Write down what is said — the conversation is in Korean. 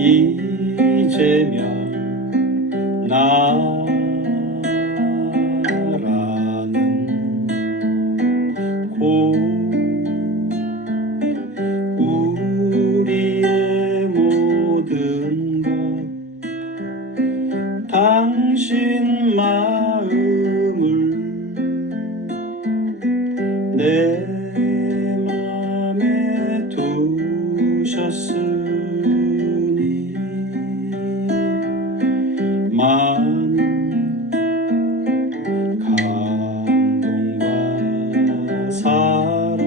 이제면 나라는 곳 우리의 모든 것 당신 마음을 내 맘에 두셨으니 많은 감동과 사랑